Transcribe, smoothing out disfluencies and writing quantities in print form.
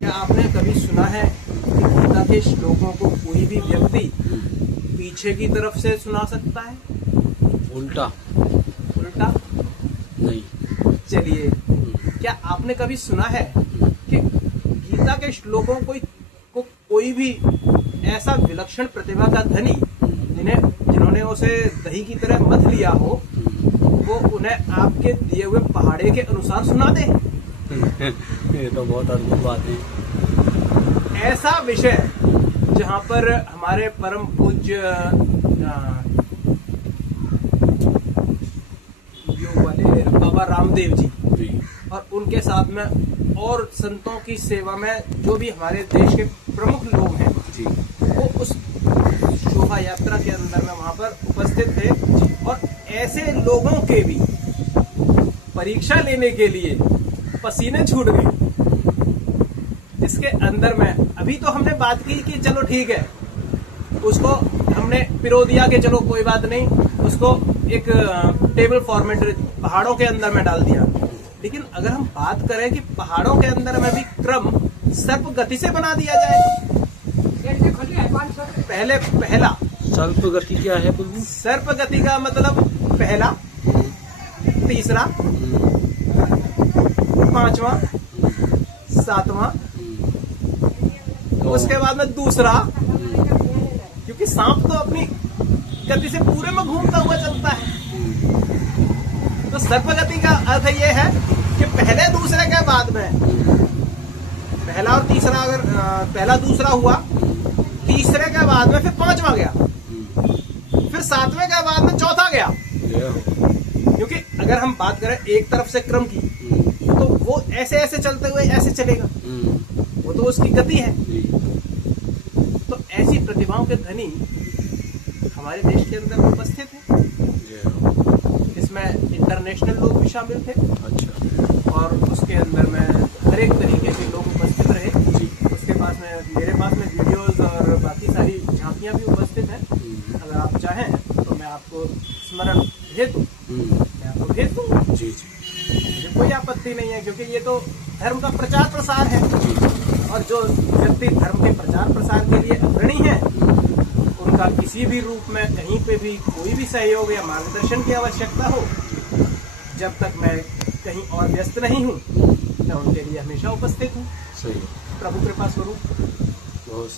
क्या आपने कभी सुना है कि गीता के श्लोकों को कोई भी व्यक्ति पीछे की तरफ से सुना सकता है? उल्टा? उल्टा नहीं। चलिए, क्या आपने कभी सुना है कि गीता के श्लोकों को कोई भी ऐसा विलक्षण प्रतिभा का धनी जिन्होंने उसे दही की तरह मथ लिया हो, वो उन्हें आपके दिए हुए पहाड़े के अनुसार सुना दे? ये तो बहुत अद्भुत बात है। ऐसा विषय जहां पर हमारे परम पूज्य योग वाले बाबा रामदेव जी और उनके साथ में और संतों की सेवा में जो भी हमारे देश के प्रमुख लोग हैं जी, वो उस शोभा यात्रा के अंदर में वहां पर उपस्थित थे। और ऐसे लोगों के भी परीक्षा लेने के लिए पसीने छूट गए। इसके अंदर में अभी तो हमने बात की कि चलो ठीक है, उसको हमने पिरो दिया कि चलो कोई बात नहीं, उसको एक टेबल फॉर्मेट पहाड़ों के अंदर में डाल दिया। लेकिन अगर हम बात करें कि पहाड़ों के अंदर में भी क्रम सर्प गति से बना दिया जाए, पहला सर्प गति क्या है प्रभु? सर्प गति का मतलब पहला, तीसरा, पांचवा, सातवां, उसके बाद में दूसरा, क्योंकि सांप तो अपनी गति से पूरे में घूमता हुआ चलता है। तो सर्प गति का अर्थ ये है कि पहले दूसरे के बाद में पहला और तीसरा, अगर पहला दूसरा हुआ, तीसरे के बाद में फिर पांचवा गया, फिर सातवें के बाद में चौथा गया। क्योंकि अगर हम बात करें एक तरफ से क्रम की, तो वो ऐसे ऐसे चलते हुए ऐसे चलेगा, वो तो उसकी गति है। तो ऐसी प्रतिभाओं के धनी हमारे देश के अंदर उपस्थित है। इसमें इंटरनेशनल लोग भी शामिल थे। अच्छा। और उसके अंदर में हर एक तरीके के लोग उपस्थित रहे। उसके पास में मेरे पास में वीडियोस और बाकी सारी झांकियां भी उपस्थित हैं। अगर आप चाहें तो मैं आपको स्मरण भेज दूँ, मैं आपको भेज दूंगा। जी जी, मुझे कोई आपत्ति नहीं है, क्योंकि ये तो धर्म का प्रचार प्रसार है। और जो व्यक्ति धर्म के प्रचार प्रसार के लिए अग्रणी है, उनका किसी भी रूप में कहीं पे भी कोई भी सहयोग या मार्गदर्शन की आवश्यकता हो, जब तक मैं कहीं और व्यस्त नहीं हूँ, मैं उनके लिए हमेशा उपस्थित हूँ। सही। प्रभु कृपा स्वरूप। बहुत